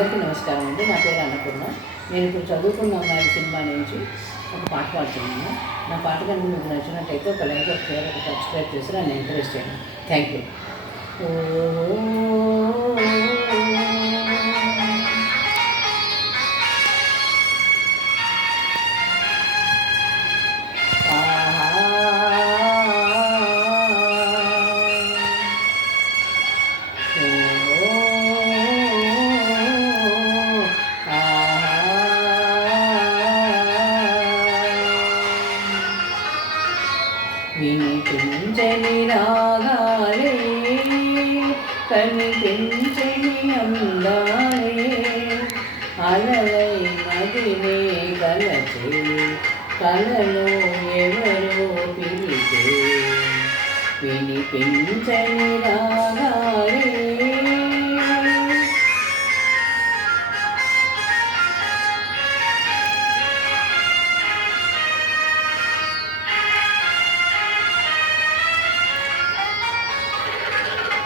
అందరికీ నమస్కారం అండి. నా పేరు అన్నపూర్ణ. నేను ఇప్పుడు చదువుకున్న అమ్మాయి సినిమా నుంచి ఒక పాట పాడుతున్నాను. నా పాట కనుక మీకు నచ్చినట్టయితే ఒక లైక్, ఒక షేర్, ఒక సబ్స్క్రైబ్ చేసి నన్ను ఎంకరేజ్ చేయండి. Thank you. వినిపించని రాగాలే, కనిపించని అందాలే, అలలై మదినే కలచే, కలలో ఎవరో పిలిచే. వినిపించని రాగాలే,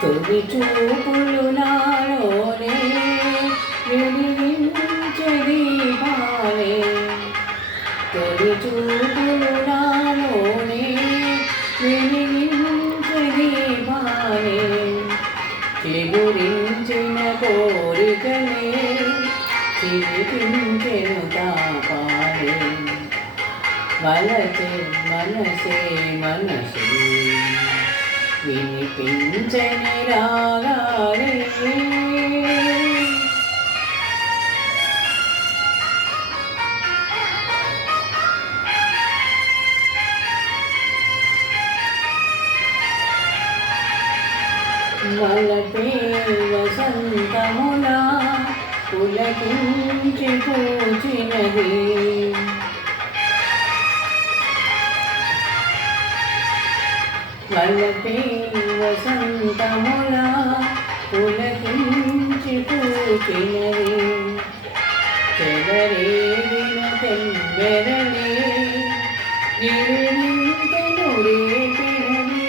తొలి చూపులు నాలోనే వెలిగించే దీపాలే, తొలి చూపులు నాలోనే వెలిగించే దీపాలే, చిగురించిన కోరికలే చిలిపించెను తాపాలే, వలసే మనసే మనసే వినిపించని రాగాలే. వలపే వసంతములా పులకించి పూచినది, వలపే వసంతములా పులకించి పూచినది, చెలరేగిన తెమ్మెరలే గిరిగింతను రేపినది,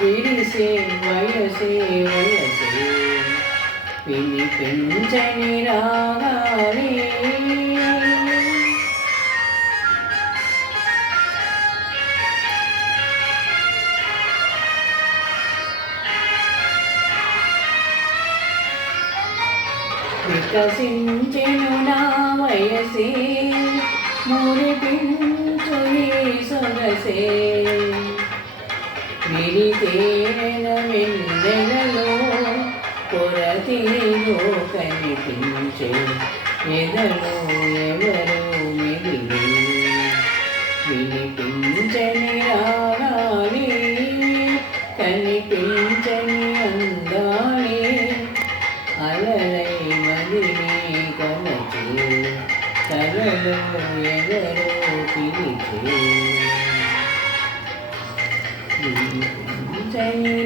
విరిసే వయసే వయసే వినిపించని రాగాలే. వికసించెను నా వయసే, మురిపించు ఈ సొగసే, విరితేన వెన్నెలలో కొరతేలో కనిపించే, ఎదలో ఎవరో మిగిలి. వినిపించని రాగాలే, కనిపించని అందాలే, అలలై మదినే కలచే, కలలో ఎవరో పిలిచే. వినిపించని